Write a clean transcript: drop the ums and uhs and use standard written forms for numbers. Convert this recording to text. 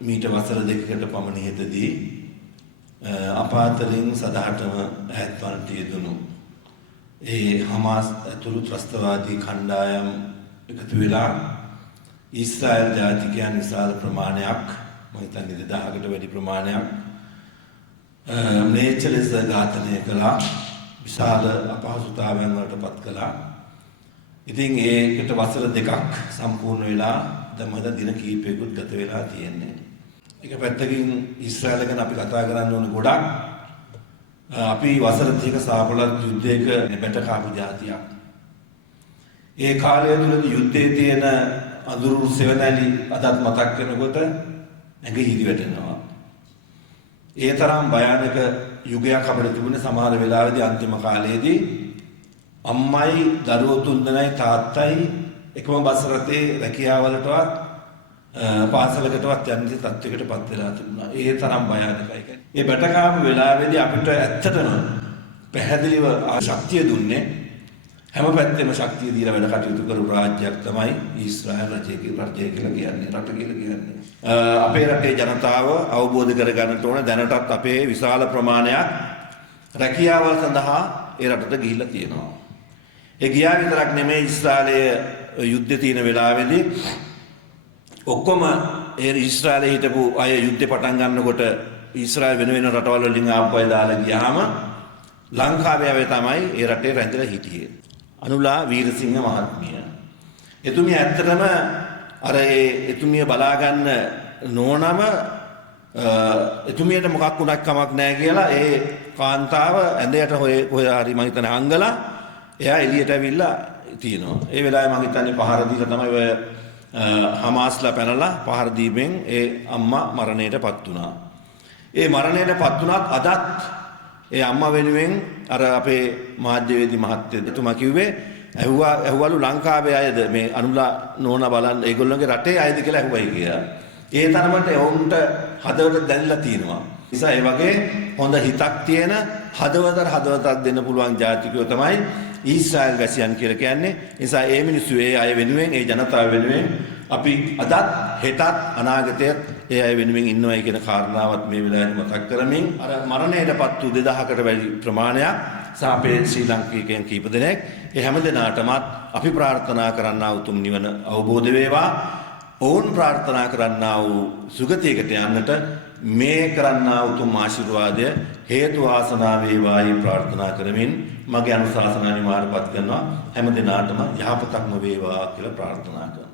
මීට වසර දෙකකට පමණ ඉහතදී අපාතරින් සදහටම ඈත්වන්නට යෙදුණු ඒ හමාස් ඇතුළු ත්‍රස්තවාදී කණ්ඩායම් එකතු වෙලා ඊශ්‍රායල් ජාතිකයන් විශාල ප්‍රමාණයක් මම හිතන්නේ 2000කට වැඩි ප්‍රමාණයක් මේච්ච ලෙස ඝාතනය කළා විශාල අපහසුතාවයන් වලට පත් කළා. ඉතින් ඒකට වසර දෙකක් සම්පූර්ණ වෙලා දැන් දින කීපයකට ගත වෙලා තියෙන්නේ. එක පැත්තකින් ඊශ්‍රායල ගැන අපි කතා කරන්න ඕන ගොඩක්. අපි වසර දෙක සාපලත් යුද්ධයක බැට කාපු જાතියක්. ඒ කාලය තුලදී යුද්ධයේ තියෙන අඳුරු සෙවණැලි අදත් මතක් කරනකොට ඇඟ හිරි වැටෙනවා. ඒ තරම් භයානක යුගයක් අපිට තිබුණේ සමහර වෙලාවෙදී අන්තිම කාලයේදී අම්මයි දරුවෝ තුන්දෙනයි තාත්තයි එකම බස් රථේ රැකියාවලටවත් පාසලකටවත් යන්න තත්ත්වයකටපත් වෙලා තිබුණා. ඒ තරම් භයානකයි. ඒ බැටකාම වෙලාවේදී අපිට ඇත්තටම පැහැදිලිව ශක්තිය දුන්නේ හැම පැත්තෙම ශක්තිය දීලා වැඩ කටයුතු කරපු රාජ්‍යයක් තමයි ඊශ්‍රායල් රජය කියලා කියන්නේ. රට කියලා කියන්නේ. අපේ රටේ ජනතාව අවබෝධ කරගන්නට ඕන දැනටත් අපේ විශාල ප්‍රමාණයක් රැකියාවල් සඳහා ඒ රටට ගිහිල්ලා තියෙනවා. ඒ ගියා විතරක් නෙමෙයි ඊශ්‍රායලයේ යුද්ධ තියෙන වෙලාවේදී ඔක්කොම ඒ ඊශ්‍රායලයේ හිටපු අය යුද්ධ පටන් ගන්නකොට ඊශ්‍රායල් වෙන වෙන රටවල් වලින් ආපු අය දාලා ගියාම ලංකාවේ අය තමයි ඒ රටේ රැඳිලා හිටියේ. අනුලා වීරසිංහ මහත්මිය. එතුමිය ඇත්තටම අර ඒ එතුමිය බලා ගන්න නෝනම එතුමියට මොකක් වුණත් කමක් නැහැ කියලා ඒ කාන්තාව ඇඳයට හොය හරි මම හිතන්නේ හංගලා එයා එළියට ඇවිල්ලා තියෙනවා. ඒ වෙලාවේ මම හිතන්නේ පහර දීලා තමයි ඔය හමාස්ලා පැනලා පහර දීමෙන් ඒ අම්මා මරණයටපත් වුණා. ඒ මරණයටපත් වුණත් අදත් ඒ අම්මා වෙනුවෙන් අර අපේ මාධ්‍යවේදී මහත්තයා එතුමා කිව්වේ ඇහුවලු ලංකාවේ අයද මේ අනුලා නෝනා බලන්න ඒගොල්ලෝගේ රටේ අයද කියලා ඇහුවයි කියලා. ඒ තරමට ඔවුන්ට හදවත දැනලා තියෙනවා. නිසා ඒ වගේ හොඳ හිතක් තියෙන හදවතක් දෙන්න පුළුවන් ජාතිකයෝ තමයි ඊශ්‍රායල් වැසියන් කියලා කියන්නේ. නිසා ඒ මිනිස්සු ඒ අය වෙනුවෙන් ඒ ජනතාව වෙනුවෙන් අපි අදත් හෙටත් අනාගතයත් ඒ අය වෙනුවෙන් ඉන්නවයි කියන කාරණාවත් මේ වෙලාවේ මතක් කරමින් අර මරණයටපත් වූ 2000කට වැඩි ප්‍රමාණයක් සාපේ ශ්‍රී ලාංකිකයන් කීප දෙනෙක් ඒ හැම දිනාටමත් අපි ප්‍රාර්ථනා කරන්නා උතුම් නිවන අවබෝධ වේවා. ඔවුන් ප්‍රාර්ථනා කරන්නා වූ සුගතියකට යන්නට මේ කරන්නා උතුම් ආශිර්වාදය හේතු වාසනා වේවායි ප්‍රාර්ථනා කරමින් මගේ අනුශාසනා නිමාරපත් කරනවා. හැම දිනාටම යහපතක්ම වේවා කියලා ප්‍රාර්ථනා කරනවා.